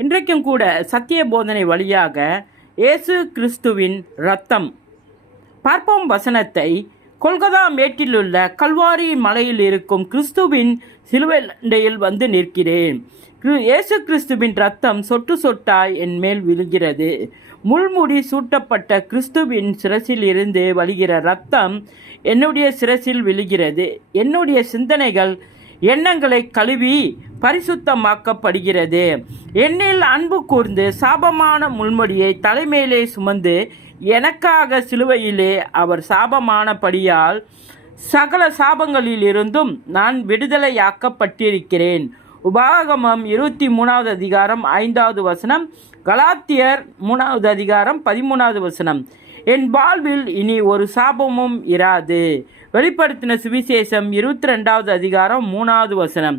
இன்றைக்கும் கூட சத்திய போதனை வழியாக இயேசு கிறிஸ்துவின் இரத்தம் பார்ப்போம். வசனத்தை கொல்கதா மேட்டிலுள்ள கல்வாரி மலையில் இருக்கும் கிறிஸ்துவின் சிலுவையில் வந்து நிற்கிறேன். இயேசு கிறிஸ்துவின் இரத்தம் சொட்டு சொட்டாய் என் மேல் விழுகிறது. முள்முடி சூட்டப்பட்ட கிறிஸ்துவின் சிரசில் இருந்து வழிகிற இரத்தம் என்னுடைய சிரசில் விழுகிறது. என்னுடைய சிந்தனைகள் எண்ணங்களை கழுவி பரிசுத்தமாக்கப்படுகிறது. என்னில் அன்பு கூர்ந்து சாபமான முள்முடியை தலைமையிலே சுமந்து எனக்காக சிலுவையிலே அவர் சாபமானபடியால் சகல சாபங்களிலிருந்தும் நான் விடுதலையாக்கப்பட்டிருக்கிறேன். உபாகமம் 23வது அதிகாரம் 5வது வசனம், கலாத்தியர் 3வது அதிகாரம் 13வது வசனம். என் வாழ்வில் இனி ஒரு சாபமும் இராது. வெளிப்படுத்தின சுவிசேஷம் 22வது அதிகாரம் 3வது வசனம்.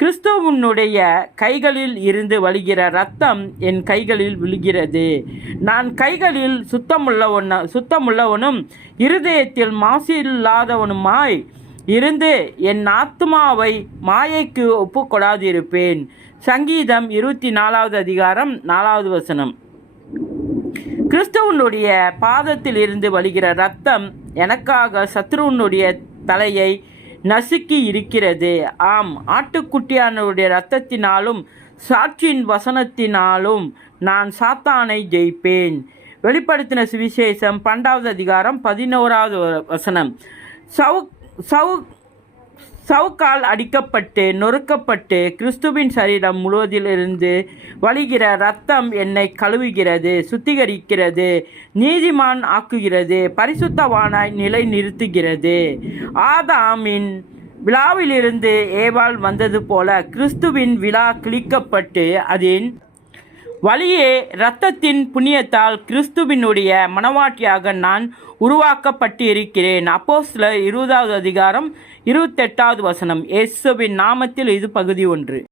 கிறிஸ்துவனுடைய கைகளில் இருந்து வழிகிற இரத்தம் என் கைகளில் விழுகிறது. நான் கைகளில் சுத்தமுள்ளவனும் இருதயத்தில் மாசு இல்லாதவனுமாய் இருந்து என் ஆத்மாவை மாயைக்கு ஒப்புக்கொடாதிருப்பேன். சங்கீதம் 24வது அதிகாரம் 4வது வசனம். கிறிஸ்துவனுடைய பாதத்தில் இருந்து வழிகிற இரத்தம் எனக்காக சத்ருவனுடைய தலையை நசுக்கி இருக்கிறது. ஆம், ஆட்டுக்குட்டியானுடைய இரத்தத்தினாலும் சாட்சியின் வசனத்தினாலும் நான் சாத்தானை ஜெயிப்பேன். வெளிப்படுத்தின சுவிசேஷம் 12வது அதிகாரம் 11வது வசனம். சவுக்கால் அடிக்கப்பட்டு நொறுக்கப்பட்டு கிறிஸ்துவின் சரீரம் முழுவதிலிருந்து வழிகிற இரத்தம் என்னை கழுவுகிறது, சுத்திகரிக்கிறது, நீதிமான் ஆக்குகிறது, பரிசுத்தவானாய் நிலை நிறுத்துகிறது. ஆதாமின் விழாவிலிருந்து ஏவாள் வந்தது போல கிறிஸ்துவின் விழா கிழிக்கப்பட்டு அதன் வழியே இரத்தத்தின் புண்ணியத்தால் கிறிஸ்துவினுடைய மனவாட்டியாக நான் உருவாக்கப்பட்டு இருக்கிறேன். அப்போஸ்தலர் 20வது அதிகாரம் 28வது வசனம். இயேசுவின் நாமத்தில் இது பகுதி 1.